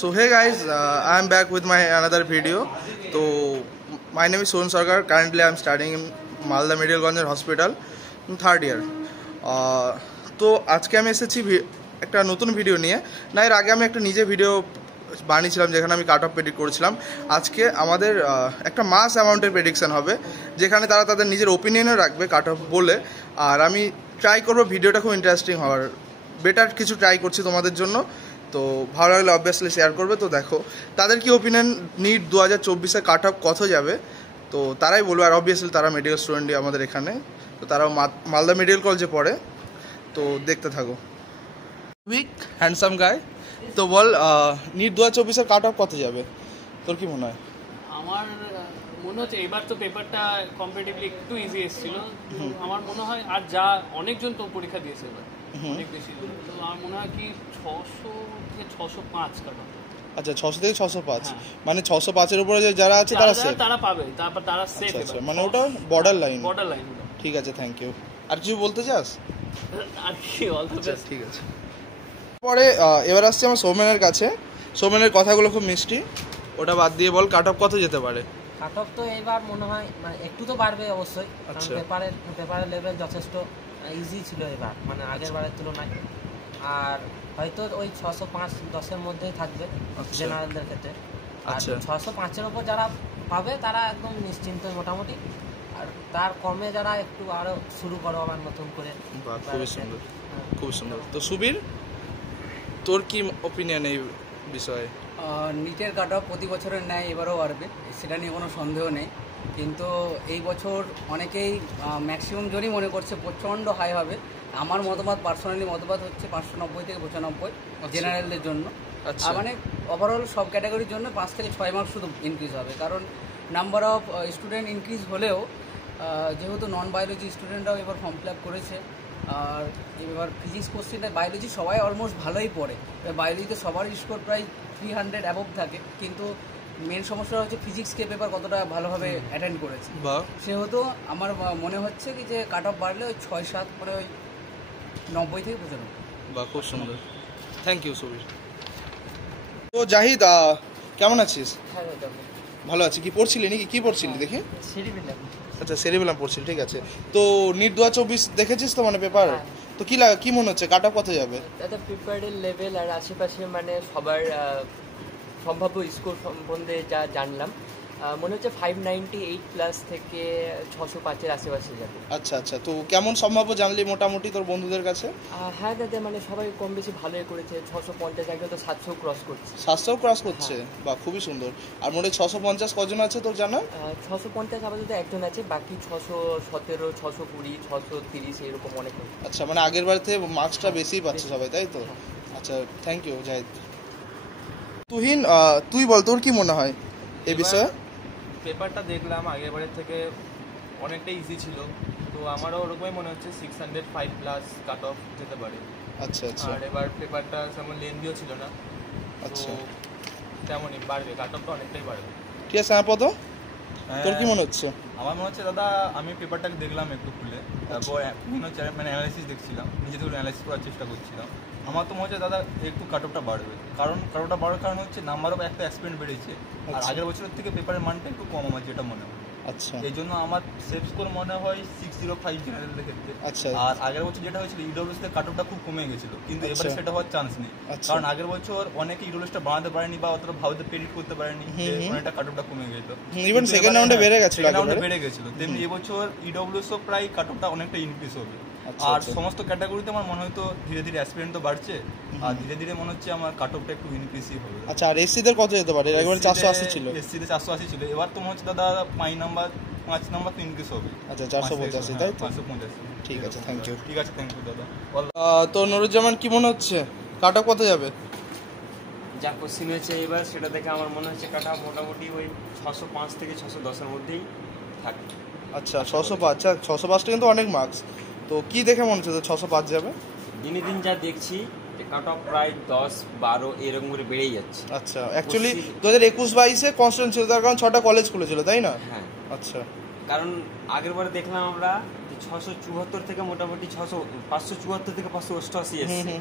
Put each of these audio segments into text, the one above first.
So hey guys, I am back with my another video. So my name is Son Sarkar. Currently I am studying in Malda Medical College Hospital in third year. তো আজকে আমি এসেছি একটা নতুন video নিয়ে। না, এর আগে আমি একটা নিজে ভিডিও বানিয়েছিলাম যেখানে আমি কাট অফ প্রেডিক্ট করেছিলাম। আজকে আমাদের একটা মাস অ্যামাউন্টের প্রেডিকশান হবে, যেখানে তারা তাদের নিজের ওপিনিয়নও রাখবে কাট অফ বলে। আর আমি ট্রাই করবো ভিডিওটা খুব ইন্টারেস্টিং হওয়ার, বেটার কিছু ট্রাই করছি তোমাদের জন্য। তো ভালো লাগলে অবভিয়াসলি শেয়ার করবে। তো দেখো তাদের কি ওপিনিয়ন, নিট 2024-এ কাট অফ কত যাবে তো তারাই বলবে। আর অবভিয়াসলি তারা মেডিকেল স্টুডেন্টই আমাদের এখানে, তো তারাও মালদা মেডিকেল কলেজে পড়ে। তো দেখতে থাকো। উইক হ্যান্ডসাম গাই, তো বল নিট 2024-এর কাট অফ কত যাবে, তোর কি মনে হয়? আমার মনে হচ্ছে এবার তো পেপারটা কম্পারেটিভলি একটু ইজি এসেছিল। আমার মনে হয় আর যা অনেকজন তো পরীক্ষা দিয়েছে এবার অনেক বেশি, তো আমার মনে হয় কি 600 থেকে 605 কাট অফ। আচ্ছা, 600 থেকে 605, মানে 605-এর উপরে যারা আছে তারা পাবে, তারপর তারা সেফ। আচ্ছা, মানে ওটা বর্ডার লাইন। ঠিক আছে, থ্যাংক ইউ। আর কিছু বলতে চাস? আর কি, অল দ্য বেস্ট। ঠিক আছে। পরে এবার আসছে আমার সৌমেনের কাছে। সৌমেনের কথাগুলো খুব মিষ্টি, ওটা বাদ দিয়ে বল কাট অফ কত যেতে পারে? কাট অফ তো এবার মনে হয় মানে একটু তো বাড়বে অবশ্যই, কারণ পেপারের লেভেল যথেষ্ট ইজি ছিল এবার, মানে আগের বারের তুলনায়। আর হয়তো ওই 605-10-এর মধ্যেই থাকবে জেনারেলদের ক্ষেত্রে। আর 605-এর ওপর যারা পাবে তারা একদম নিশ্চিন্ত মোটামুটি। আর তার কমে যারা একটু আরো শুরু করো আবার নতুন করে। খুবই সুন্দর, খুব সুন্দর। তো সুবীর, তোর কি ওপিনিয়ন এই বিষয়ে? নিটের কাট অফ প্রতি বছরের ন্যায় এবারও বাড়বে, সেটা নিয়ে কোনো সন্দেহ নেই। কিন্তু এই বছর অনেকেই ম্যাক্সিমাম জনই মনে করছে প্রচণ্ড হাই হবে। আমার পার্সোনালি মতবাদ হচ্ছে 590 থেকে 95 জেনারেলদের জন্য। আর মানে ওভারঅল সব ক্যাটাগরির জন্য 5 থেকে 6 মার্কস শুধু ইনক্রিজ হবে। কারণ নাম্বার অফ স্টুডেন্ট ইনক্রিজ হলেও যেহেতু নন বায়োলজি স্টুডেন্টরাও এবার ফর্ম ফিল আপ করেছে। আর এবার ফিজিক্স কোশ্চেনটা বায়োলজি সবাই অলমোস্ট ভালোই পড়ে, বায়োলজিতে সবারই স্কোর প্রায় 300 অ্যাবভ থাকে। কিন্তু মেন সমস্যা হচ্ছে ফিজিক্সকে পেপার কতটা ভালোভাবে অ্যাটেন্ড করেছে। সেহেতু আমার মনে হচ্ছে কি যে কাট অফ বাড়লে ওই 6-7 করে ওই 90 থেকে 95। বাহ, খুব সুন্দর, থ্যাংক ইউ সুবীর। তো জাহিদ, কেমন আছিস? ভালো আছি। কি পড়ছিলি নাকি? কি পড়ছিলি দেখি? আচ্ছা, সেরিবেলাম পড়ছিলি, ঠিক আছে। তো নিট 2024 দেখেছিস তো, মানে পেপার? তো কি মনে হচ্ছে কাট অফ কত যাবে? দাদা পেপারের লেভেল আর আশেপাশে মানে সবার সম্ভাব্য স্কোর সম্বন্ধে যা জানলাম, মনে হচ্ছে 598 প্লাস থেকে 605-এর আশেপাশে যাবে। আচ্ছা আচ্ছা, তো কেমন সম্ভাব্য জানলি মোটামুটি তোর বন্ধুদের কাছে? হ্যাঁ দাদা, মানে সবাই কম বেশি ভালোই করেছে। 650 একদম তো 700 ক্রস করছে। 700 ক্রস করছে, বা খুবই সুন্দর। আর মোটে 650 কজন আছে তোর জানা? 650 আপাতত একজন আছে, বাকি 617, 620, 630 এরকম অনেক। আচ্ছা, মানে আগের বার থেকে মার্কসটা বেশিই পাচ্ছে সবাই, তাই তো? আচ্ছা, থ্যাংক ইউ জাহিদ। তুহিন, তুই বল তোর কি মনে হয় এই বিষয়ে? পেপারটা দেখলাম আগের বারের থেকে অনেকটা ইজি ছিল, তো আমারও ওরকমই মনে হচ্ছে 605 প্লাস কাট অফ যেতে পারে। আচ্ছা আচ্ছা। আর এবার পেপারটা তেমন লেন্দিও ছিল না, আচ্ছা, তেমনই বাড়বে, কাট অফটা অনেকটাই বাড়বে। ঠিক আছে। পদ, তোর কি মনে হচ্ছে? আমার মনে হচ্ছে দাদা, আমি পেপারটাকে দেখলাম একটু খুলে, তারপর বিভিন্ন মানে অ্যানালাইসিস দেখছিলাম, নিজেদের অ্যানালাইসিস করার চেষ্টা করছিলাম। আমার তো মনে হচ্ছে দাদা একটু কাট অফটা বাড়বে, কারণ কাট অফটা বাড়ার কারণ হচ্ছে নাম্বার অফ একটা এক্সপেরিয়েন্স বেড়েছে। আর আগের বছরের থেকে পেপারের মানটা একটু কম আমার যেটা মনে হয়। আচ্ছা, এই জন্য আমার সেফ স্কোর মনে হয় 605 জেনারেলদের ক্ষেত্রে। আচ্ছা। আর আগের বছর যেটা হয়েছিল ইডব্লিউএস কাট অফটা খুব কমে গেছিল, কিন্তু এবারে সেটা হওয়ার চান্স নেই। কারণ আগের বছর অনেকে ইডব্লিউএসটা বাড়াতে পারেনি বা অতটা ভাবে প্রেডিক্ট করতে পারেনি, অনেকটা কাট অফটা কমে গেছিল। ইভেন সেকেন্ড রাউন্ডে বেড়ে গেছিল, তেমনি এবছর ইডব্লিউএসও প্রায় কাট অফটা অনেকটা ইনক্রিজ হবে। আর সমস্ত ক্যাটাগরিতে আমার মনে হয় তো ধীরে ধীরে অ্যাসপিরেন্ট তো বাড়ছে, আর ধীরে ধীরে মনে হচ্ছে আমার কাট অফটা একটু ইনক্রিজই হবে। আচ্ছা, আর এসসিদের কত যেতে পারে? একবারে 480 ছিল, এসসিতে 480 ছিল, এবার তো মনে হচ্ছে দাদা 5 নাম্বার তো ইনক্রিজ হবে। আচ্ছা, 485, তাই তো? 585। ঠিক আছে, থ্যাংক ইউ। ঠিক আছে, থ্যাংক ইউ দাদা। তো নুরুজ্জামান, কি মনে হচ্ছে কাট অফ কত যাবে? যা কোশ্চিন হয়েছে এবার সেটা দেখে আমার মনে হচ্ছে কাট অফ মোটামুটি ওই 605 থেকে 610-এর মধ্যেই থাকবে। আচ্ছা, 605। 605টা কিন্তু অনেক মার্কস। তো কি দেখে মনে হচ্ছে 605 যাবে? দিনে দিন যা দেখছি কাট অফ প্রায় 10-12 এরকম করে বেড়েই যাচ্ছে। আচ্ছা, অ্যাকচুয়ালি 2021-22-এ কনস্ট্যান্ট ছিল, তার কারণ 6টা কলেজ খুলেছিল, তাই না? হ্যাঁ। আচ্ছা, কারণ আগের বারে দেখলাম আমরা 674 থেকে মোটামুটি 574 থেকে 588 এসেছে।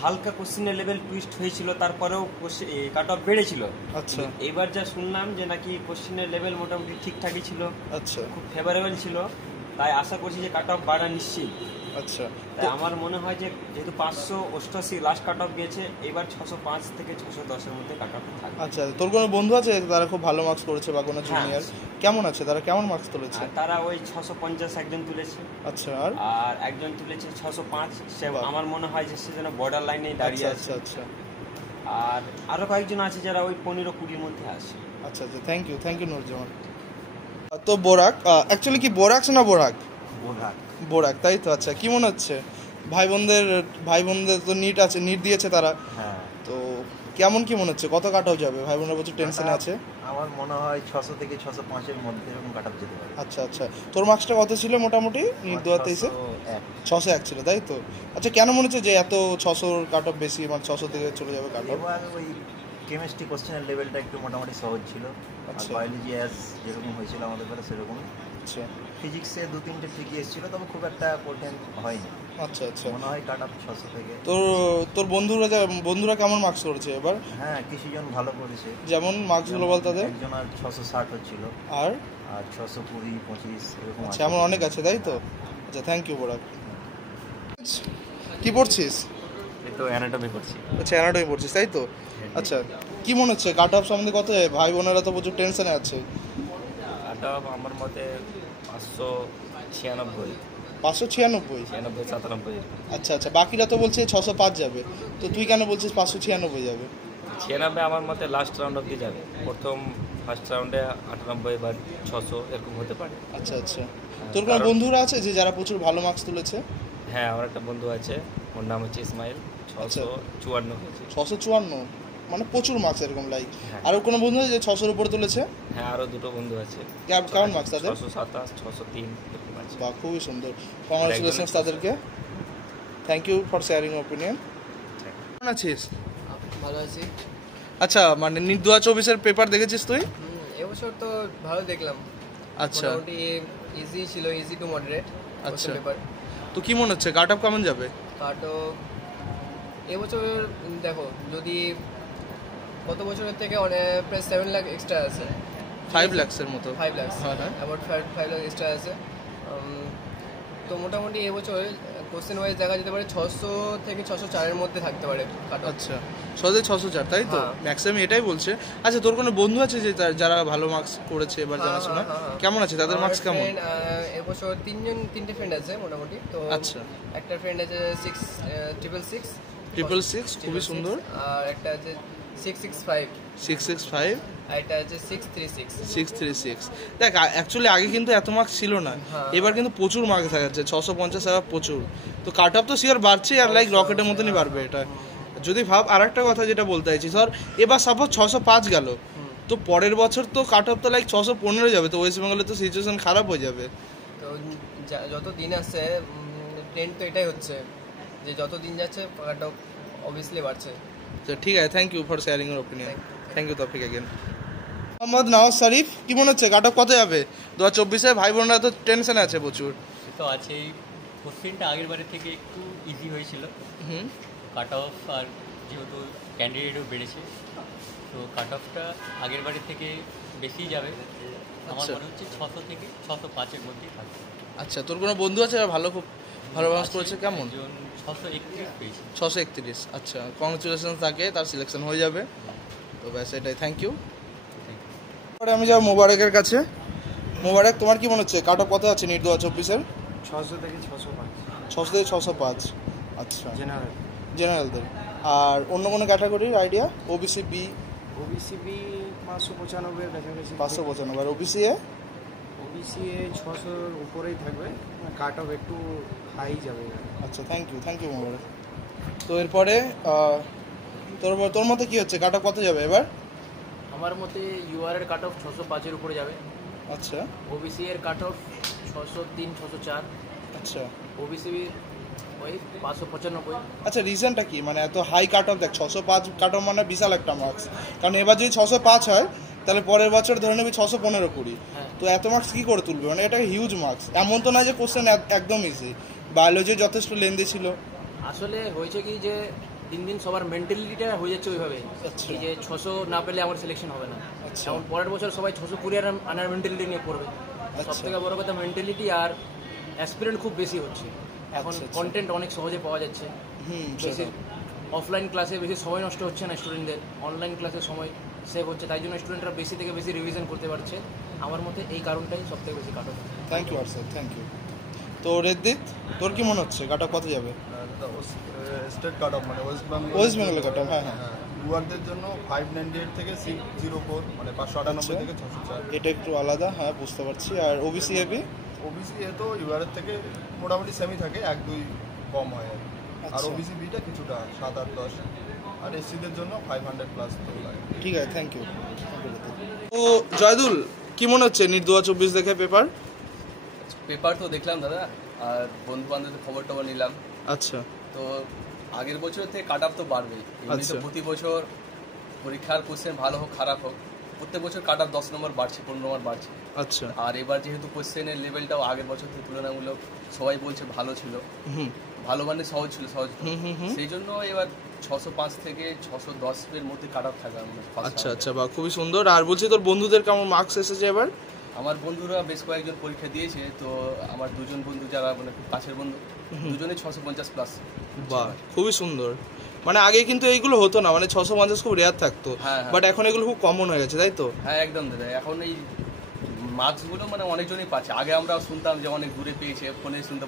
হালকা কোশ্চেনের লেভেল টুইস্ট হয়েছিল, তারপরেও কাট অফ বেড়েছিল। আচ্ছা, এবার যা শুনলাম যে নাকি কোশ্চেনের লেভেল মোটামুটি ঠিকঠাকই ছিল, আচ্ছা, খুব ফেভারেবল ছিল, তাই আশা করছি যে কাট অফ বাড়া নিশ্চিত। আচ্ছা। তাই আমার মনে হয় যে যেহেতু 588 লাস্ট কাট অফ গিয়েছে, এবার 605 থেকে 610 এর মধ্যে কাট অফ থাকবে। আচ্ছা, তোর কোনো বন্ধু আছে তারা খুব ভালো মার্কস করেছে বা কোনো জুনিয়র কেমন আছে, তারা কেমন মার্কস তুলেছে? তারা ওই 650 একজন তুলেছে, আচ্ছা, আর একজন তুলেছে 605। সে আমার মনে হয় যে সে যেন বর্ডার লাইনেই দাঁড়িয়ে আছে। আচ্ছা, আচ্ছা। আর আরো কয়েকজন আছে যারা ওই 15-20 মধ্যে আছে। আচ্ছা, আচ্ছা, থ্যাংক ইউ নুরজামান। তো বোরাক, অ্যাকচুয়ালি কি বোরাক না বোরাক? বোরাক, তাই তো। আচ্ছা, কি মনে হচ্ছে ভাই বোনদের তো নিট দিয়েছে তারা, তো কেমন কি মনে হচ্ছে, কত কাট অফ যাবে? ভাই বোনের প্রচুর টেনশনে আছে। আমার মনে হয় 600 থেকে 605 এর মধ্যে এরকম কাট অফ যেতে পারে। আচ্ছা, আচ্ছা। তোর মার্কসটা কত ছিল মোটামুটি নিট 2023-এ? 601 ছিল, তাই তো। আচ্ছা, কেন মনে হচ্ছে যে এত 600 কাট অফ বেশি, মানে 600 থেকে চলে যাবে কাট অফ? ওই কেমিস্ট্রি কোশ্চেনের লেভেলটা একটু মোটামুটি সহজ ছিল, আর বায়োলজি অ্যাজ যেরকম হয়েছিল আমাদের বেলা সেরকম। আচ্ছা, ফিজিক্সে 2-3টে ঠিকই এসেছিল, তবে খুব একটা কঠিন হয়নি। আচ্ছা, আচ্ছা। মনে হয় কাট অফ 600 থেকে। তোর বন্ধুরা কেমন মার্কস করেছে এবার? হ্যাঁ, কিছুজন ভালো করেছে, যেমন মার্কসগুলো বল তাদের। একজন আর 660 হচ্ছিল, আর 620-25 এরকম। আচ্ছা, এমন অনেক আছে, তাই তো। আচ্ছা, থ্যাংক ইউ বোরাক। কি পড়ছিস? এই তো অ্যানাটমি পড়ছি। আচ্ছা, অ্যানাটমি পড়ছিস, তাই তো। আচ্ছা, কি মনে হচ্ছে কাট অফ সম্বন্ধে কত? ভাই বোনেরা তো প্রচুর টেনশনে আছে। কাট অফ আমার মতে 596। 596? আচ্ছা, আচ্ছা। বাকিরা তো বলছে 605 যাবে, তো তুই কেন বলছিস 596 যাবে? 96 আমার মতে লাস্ট রাউন্ড অব্দি যাবে। ফার্স্ট রাউন্ডে 98 বা 600 এরকম হতে পারে। আচ্ছা, আচ্ছা। তোর কোনো বন্ধুরা আছে যে যারা প্রচুর ভালো মার্কস তুলেছে? হ্যাঁ, আমার একটা বন্ধু আছে, ওর নাম হচ্ছে ইসমাইল। 654 হয়েছে। 654 মানে প্রচুর মার্কস এরকম, লাইক। আর কোনো বন্ধু আছে যে 600-এর উপরে তুলেছে? হ্যাঁ, আরো দুটো বন্ধু আছে। কেমন মার্কস তাদের? 627, 603 এরকম আছে। বাহ, খুবই সুন্দর। কংগ্রাচুলেশনস তাদেরকে। Thank you for sharing opinion. কেমন আছিস? ভালো আছি। আচ্ছা, মানে নিট 2024-এর পেপার দেখেছিস তুই? এবছর তো ভালো দেখলাম। আচ্ছা, মোটামুটি ইজি ছিল, ইজি টু মডারেট। আচ্ছা, পেপার তো কি মনে হচ্ছে কাট অফ কেমন যাবে? কাট অফ এবছর দেখো, যদি গত বছরের থেকে অনেক প্রায় 7 লাখ এক্সট্রা আছে, 5 লাখের মতো। 5 লাখ, হ্যাঁ, হ্যাঁ, অ্যাবাউট 5 লাখ এক্সট্রা আছে। তো মোটামুটি এবছর কোশ্চেন ওয়াইজ দেখা যেতে পারে 600 থেকে 604 এর মধ্যে থাকতে পারে কাট অফ। আচ্ছা, 604, তাই তো। ম্যাক্সিমাম এটাই বলছে। আচ্ছা, তোর কোনো বন্ধু আছে যে যারা ভালো মার্কস করেছে এবার জানাশোনা? কেমন আছে তাদের মার্কস কেমন? এবছর তিনটে ফ্রেন্ড আছে মোটামুটি। তো আচ্ছা, একটা ফ্রেন্ড আছে 666, খুবই সুন্দর। আর একটা আছে 665, আর এটা আছে 636। দেখ, অ্যাকচুয়ালি আগে কিন্তু এত মার্কস ছিল না, এবার কিন্তু প্রচুর মার্কস দেখা যাচ্ছে। 650 এবার প্রচুর। তো কাট অফ তো শিওর বাড়ছে, আর লাইক রকেটের মতনই বাড়বে এটা। যদি ভাব, আর একটা কথা যেটা বলতে চাইছি, ধর এবার সাপোজ 605 গেল, তো পরের বছর তো কাট অফ তো লাইক 615 যাবে, তো ওয়েস্ট বেঙ্গলে তো সিচুয়েশন খারাপ হয়ে যাবে। তো যত দিন আসছে ট্রেন্ড তো এটাই হচ্ছে যে যত দিন যাচ্ছে কাট অফ অবভিয়াসলি বাড়ছে। ঠিক আছে, thank you for sharing your opinion. Thank you Toufiq again. Mohammad Nawaz Sharif, কি মনে হচ্ছে কাট অফ কত যাবে 2024-এ? ভাই বোনরা তো টেনশনে আছে প্রচুর। তো আছেই, কোশ্চেনটা আগের বারের থেকে একটু ইজি হয়েছিল। কাট অফ আর যেহেতু ক্যান্ডিডেটও বেড়েছে, তো কাট অফটা আগের বারের থেকে বেশি যাবে। আমার মনে হচ্ছে 600 থেকে 605-এর মধ্যেই থাকবে। আচ্ছা, তোর কোনো বন্ধু আছে খুব ভালো মার্কস করেছে? কেমন? 631 পেয়েছে। 631। আচ্ছা, কংগ্রাচুলেশন তাকে, তার সিলেকশন হয়ে যাবে। তো ব্যাস এটাই, থ্যাংক ইউ। আমি যাব মোবারকের কাছে। মোবারক, তোমার কি মনে হচ্ছে কাট অফ কত আছে নিট 2024-এর? 600 থেকে 605। 600 থেকে 605। আচ্ছা, জেনারেলদের। আর অন্য কোনো ক্যাটাগরির idea? OBC B? OBC B 595 কাছাকাছি। 595। আর ওবিসি এ? ওবিসি এ 600-এর উপরেই থাকবে, কাট অফ একটু হাই যাবে। আচ্ছা, থ্যাংক ইউ মোবারক। তো এরপরে তোর মতে কি হচ্ছে কাট অফ কত যাবে এবার? আমার মতে ইউআর এর কাট অফ 605-এর উপরে যাবে। আচ্ছা, ওবিসি এর কাট অফ 603, 604। আচ্ছা, ওবিসি ওই 595। আচ্ছা, রিজনটা কি, মানে এত হাই কাট অফ? দেখ, 605 কাট অফ মানে বিশাল একটা মার্কস, কারণ এবার যদি 605 হয় তাহলে পরের বছর ধরে নেবি 615-20। তো এত মার্কস কি করে তুলবে? মানে এটা হিউজ মার্কস। এমন তো না যে কোশ্চেন একদম ইজি, বায়োলজি যথেষ্ট লেন্দি ছিল। আসলে হয়েছে কি যে দিন দিন সবার মেন্টালিটিটা হয়ে যাচ্ছে ওইভাবে এই যে 600 না পেলে আমার সিলেকশন হবে না। এখন পরের বছর সবাই 620 আনার মেন্টালিটি নিয়ে পড়বে। সব থেকে বড় কথা মেন্টালিটি আর অ্যাসপিরেন্ট খুব বেশি হচ্ছে এখন। কন্টেন্ট অনেক সহজে পাওয়া যাচ্ছে, বেশি অফলাইন ক্লাসে বেশি সময় নষ্ট হচ্ছে না স্টুডেন্টদের, অনলাইন ক্লাসে সময় সেভ হচ্ছে, তাই জন্য স্টুডেন্টরা বেশি থেকে বেশি রিভিশন করতে পারছে। আমার মতে এই কারণটাই সব থেকে বেশি cut off. Thank you sir, thank you. তো রেদ্দিত, তোর কি মনে হচ্ছে কাট অফ কত যাবে? স্টেট কাট অফ মানে ওয়েস্ট বেঙ্গল কাট অফ, হ্যাঁ হ্যাঁ। ইউআরদের জন্য 598 থেকে 604 মানে 598 থেকে 604। এটা একটু আলাদা, হ্যাঁ বুঝতে পারছি। আর ওবিসি এবি? ওবিসি এ তো ইউআরের থেকে মোটামুটি সেমি থাকে, 1-2 কম হয় আর ওবিসি বিটা কিছুটা 7-8-10। আর এসসিদের জন্য 500 প্লাস তো লাগে। ঠিক আছে, থ্যাংক ইউ। তো জয়দুল, কি মনে হচ্ছে নিট 2024 দেখে পেপার? পেপার তো দেখলাম দাদা, আর বন্ধু বান্ধবদের খবর টবর নিলাম। আচ্ছা। তো আগের বছর থেকে কাট অফ তো বাড়বেই। এমনিতে প্রতি বছর পরীক্ষার কোশ্চেন ভালো হোক খারাপ হোক প্রত্যেক বছর কাট অফ 10 নম্বর বাড়ছে, 15 নম্বর বাড়ছে। আচ্ছা। আর এবার যেহেতু কোশ্চেনের লেভেলটাও আগের বছর থেকে তুলনামূলক সবাই বলছে ভালো ছিল, ভালো মানে সহজ ছিল, সহজ, সেই জন্য এবার 605 থেকে 610 এর মধ্যে কাট অফ থাকা। আচ্ছা আচ্ছা, বা খুবই সুন্দর। আর বলছি তোর বন্ধুদের কেমন মার্কস এসেছে এবার? আমার বন্ধুরা বেশ কয়েকজন পরীক্ষা দিয়েছে, তো আমার দুজন বন্ধু যারা মানে খুব কাছের বন্ধু, দুজনে 650 প্লাস। বাহ, খুবই সুন্দর। মানে আগে কিন্তু এইগুলো হতো না, মানে 650 খুব রেয়ার থাকতো, বাট এখন এগুলো খুব কমন হয়ে গেছে, তাই তো? হ্যাঁ একদম দাদা, এখন এই মার্কসগুলো মানে অনেকজনই পাচ্ছে। আগে আমরা শুনতাম যে অনেক দূরে পেয়েছে, ফোনে শুনতে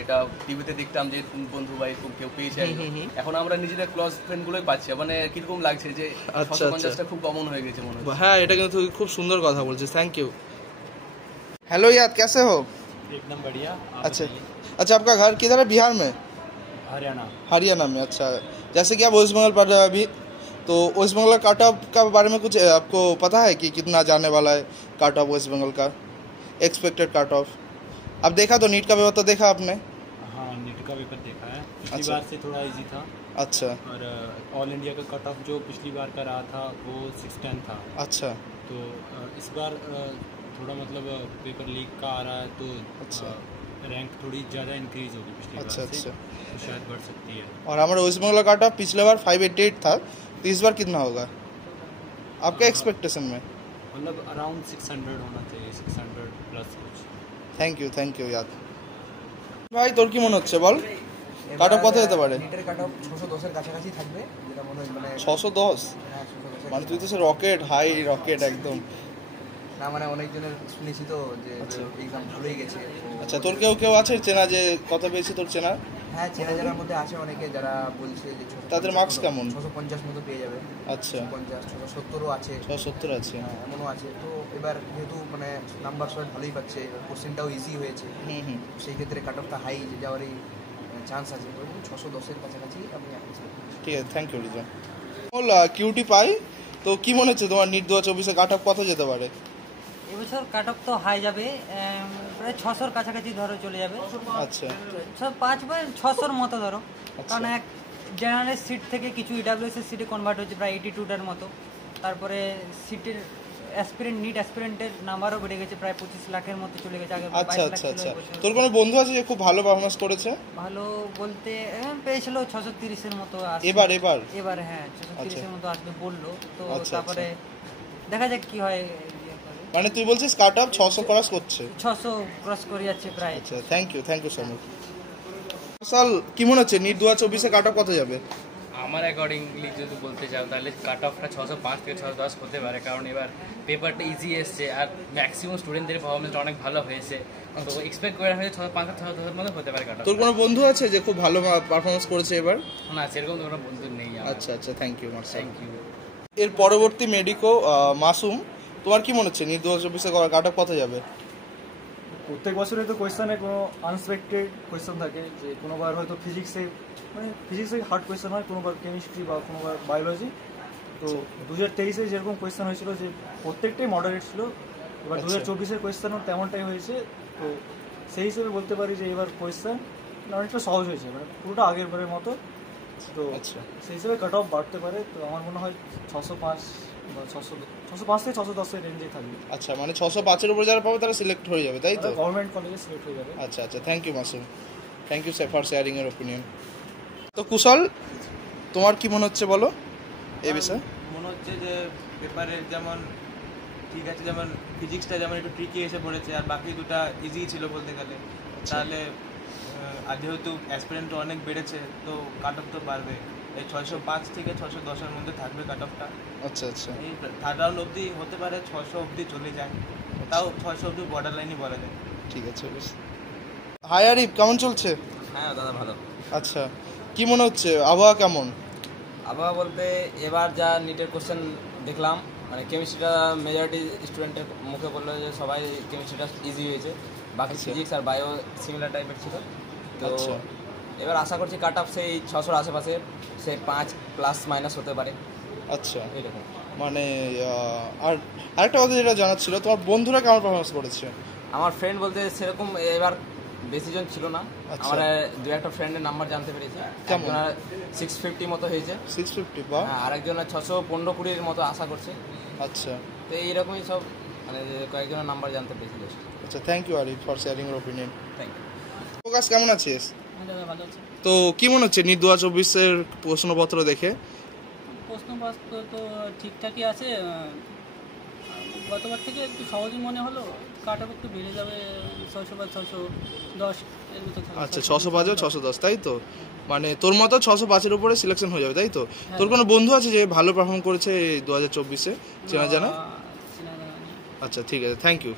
এটা টিভিতে দেখতাম যে বন্ধু ভাই কেউ পেয়েছে, এখন আমরা নিজেদের ক্লোজ ফ্রেন্ডগুলোই পাচ্ছি। মানে কিরকম লাগছে যে 650টা খুব কমন হয়ে গেছে মনে হয়। হ্যাঁ, এটা কিন্তু খুব সুন্দর কথা বলছিস, থ্যাংক ইউ। हेलो यार, कैसे हो? एकदम बढ़िया। अच्छा अच्छा, आपका घर किधर है? बिहार में? हरियाणा में। अच्छा, जैसे कि आप वेस्ट बंगाल पढ़ रहे हैं अभी, तो वेस्ट बंगाल काट ऑफ का बारे में कुछ आपको पता है कि कितना जाने वाला है काट ऑफ वेस्ट बंगाल का, एक्सपेक्टेड काट ऑफ? अब देखा तो नीट का पेपर तो देखा आपने? हाँ, नीट का पेपर देखा है, पिछली बार से थोड़ा इजी था। अच्छा। और ऑल इंडिया का कट ऑफ जो पिछली बार का रहा था वो 610 था। अच्छा। तो इस बार थोड़ा मतलब पेपर लीक का आ रहा है, तो अच्छा रैंक थोड़ी ज़्यादा इंक्रीज होगी पिछली बार से, तो शायद बढ़ सकती है। और हमारा वेस्ट बंगाल काट ऑफ पिछले बार 588 था, तो इस बार कितना होगा आपका एक्सपेक्टेशन में? मतलब अराउंड 600 होना चाहिए, 600 प्लस कुछ। थैंक यू यार। ভাই তোর কি মনে হচ্ছে বল, কাট অফ কত হতে পারে? নিটের কাট অফ 610 এর কাছাকাছি থাকবে, যেটা মনে হয় মানে 610। মানে তুই তো সে রকেট, হাই রকেট একদম। না মানে অনেকজনের শুনেছি তো যে এক্সাম ভালোই গেছে। আচ্ছা, তোর কেউ আছে চেনা যে কত পেয়েছে তোর চেনা? হ্যাঁ, চেনা জানার মধ্যে আছে অনেকে যারা বলছে যে তাদের মার্কস কেমন? 650 মতো পেয়ে যাবে। আচ্ছা, 650 670ও আছে, 670 আছে, এমনও আছে। তো এবার যেহেতু মানে নাম্বার সবাই ভালোই পাচ্ছে, কোশ্চেনটাও ইজি হয়েছে, সেই ক্ষেত্রে কাট অফটা হাই যাওয়ারই চান্স আছে। 610 এর কাছাকাছি আমি ঠিক আছে, থ্যাংক ইউ রিজন। কিউটি পাই, তো কি মনে হচ্ছে তোমার নিট 2024 এ কাট অফ কত যেতে পারে? এবছর কাট অফ তো হাই যাবে, প্রায় 600-র কাছাকাছি ধরো চলে যাবে। আচ্ছা, 5 বা 600-র মতো ধরো, কারণ এক জেনারেল সিট থেকে কিছু ইডাব্লিউএস এর সিটে কনভার্ট হচ্ছে প্রায় 82টার মতো। তারপরে সিটের অ্যাসপিরেন্ট, নিট অ্যাসপিরেন্টের নাম্বারও বেড়ে গেছে, প্রায় 25 লাখের মতো চলে গেছে। আগে 22 লাখ ছিল। আচ্ছা, তোর কোনো বন্ধু আছে যে খুব ভালো পারফরম্যান্স করেছে? ভালো বলতে পেয়েছিল 630-এর মতো এবার হ্যাঁ 630-এর মতো আসবে বললো। তো তারপরে দেখা যাক কি হয়। মানে তুই বলছিস কাট অফ 600 ক্রস করছে? 600 ক্রস করে যাচ্ছে প্রায়। আচ্ছা, থ্যাংক ইউ সো মাচ। সাল, কি মনে হচ্ছে নিট 2024 এ কাট অফ কত যাবে? আমার অ্যাকর্ডিংলি যদি বলতে চাও তাহলে কাট অফটা 605 থেকে 610 হতে পারে, কারণ এবার পেপারটা ইজি এসছে আর ম্যাক্সিমাম স্টুডেন্টদের পারফরমেন্সটা অনেক ভালো হয়েছে, তো এক্সপেক্ট করা হয়েছে 605 থেকে 610 মতো হতে পারে কাট অফ। তোর কোনো বন্ধু আছে যে খুব ভালো পারফরমেন্স করেছে এবার? না, সেরকম কোনো বন্ধু নেই। আচ্ছা আচ্ছা, thank you Marcel. Thank you. এর পরবর্তী মেডিকো মাসুম, তোমার কি মনে হচ্ছে নিট 2024 এ কাট অফ কত যাবে? প্রত্যেক বছরে তো কোয়েশ্চেনে কোনো আনএক্সপেক্টেড কোয়েশ্চেন থাকে, যে কোনোবার হয়তো ফিজিক্সে হার্ড কোয়েশ্চেন হয়, কোনোবার কেমিস্ট্রি বা কোনোবার বায়োলজি। তো 2023-এ যেরকম কোয়েশ্চেন হয়েছিল যে প্রত্যেকটাই মডারেট ছিল, এবার 2024-এর কোয়েশ্চেনও তেমনটাই হয়েছে। তো সেই হিসেবে বলতে পারি যে এবার কোয়েশ্চেন অনেকটা সহজ হয়েছে, মানে পুরোটা আগের বারের মতো। তো সেই হিসেবে কাট অফ বাড়তে পারে। তো আমার মনে হয় 605 বা 605 থেকে 610-এর রেঞ্জে থাকবে। আচ্ছা, মানে 605-এর উপর যারা পাবে তারা সিলেক্ট হয়ে যাবে, তাই তো? গভর্নমেন্ট কলেজে সিলেক্ট হয়ে যাবে। আচ্ছা আচ্ছা, thank you Masum, thank you for sharing your opinion. তো কুশল, তোমার কি মনে হচ্ছে বলো এই বিষয়ে? মনে হচ্ছে যে পেপারের যেমন ঠিক আছে, যেমন ফিজিক্সটা যেমন একটু ট্রিকি এসে পড়েছে, আর বাকি দুটা ইজি ছিল বলতে গেলে। তাহলে আর যেহেতু অ্যাসপিরেন্টও অনেক বেড়েছে, তো কাট অফ তো বাড়বে। এই 605 থেকে 610-এর মধ্যে থাকবে কাট অফটা। আচ্ছা আচ্ছা, এই থার্ড রাউন্ড অবধি হতে পারে 600 অবধি চলে যায়, তাও 600 অবধি বর্ডার লাইনই বলা যায়। ঠিক আছে বেশ। হাই আরিফ, কেমন চলছে? হ্যাঁ দাদা ভালো। আচ্ছা, কি মনে হচ্ছে আবহাওয়া কেমন? আবহাওয়া বলতে এবার যা নিটের কোশ্চেন দেখলাম, মানে কেমিস্ট্রিটা মেজরিটি স্টুডেন্টের মুখে বললো যে সবাই কেমিস্ট্রিটা ইজি হয়েছে, বাকি ফিজিক্স আর বায়ো সিমিলার টাইপের ছিল। তো এবার আশা করছি কাট অফ সেই 600-র আশেপাশে, সে 5± হতে পারে। আচ্ছা, এরকম মানে। আর আরেকটা কথা যেটা জানার ছিল, তোমার বন্ধুরা কেমন পারফরমেন্স করেছে? আমার ফ্রেন্ড বলতে সেরকম এবার বেশিজন ছিল না, আমার দু একটা ফ্রেন্ডের নাম্বার জানতে পেরেছি। একজনের 650 মতো হয়েছে। 650? বা আরেকজনের 615-20 মতো আশা করছে। আচ্ছা, তো এইরকমই সব, মানে কয়েকজনের নাম্বার জানতে পেরেছি। আচ্ছা, thank you Arif for sharing your opinion. Thank you. Prakash, কেমন আছিস? ভালো আছে। তো কি মনে হচ্ছে নিট 2024-এর প্রশ্নপত্র দেখে? প্রশ্নপত্র তো ঠিকঠাকই আছে, গতবার থেকে একটু সহজই মনে হলো। কাট অফ একটু বেড়ে যাবে, 605, 610 এর মতো থাকবে। আচ্ছা, 605 ও 610, তাই তো? মানে তোর মতো 605-এর উপরে সিলেকশন হয়ে যাবে, তাই তো? তোর কোনো বন্ধু আছে যে ভালো পারফর্ম করেছে 2024-এ চেনা জানা? আচ্ছা, ঠিক আছে, থ্যাংক ইউ।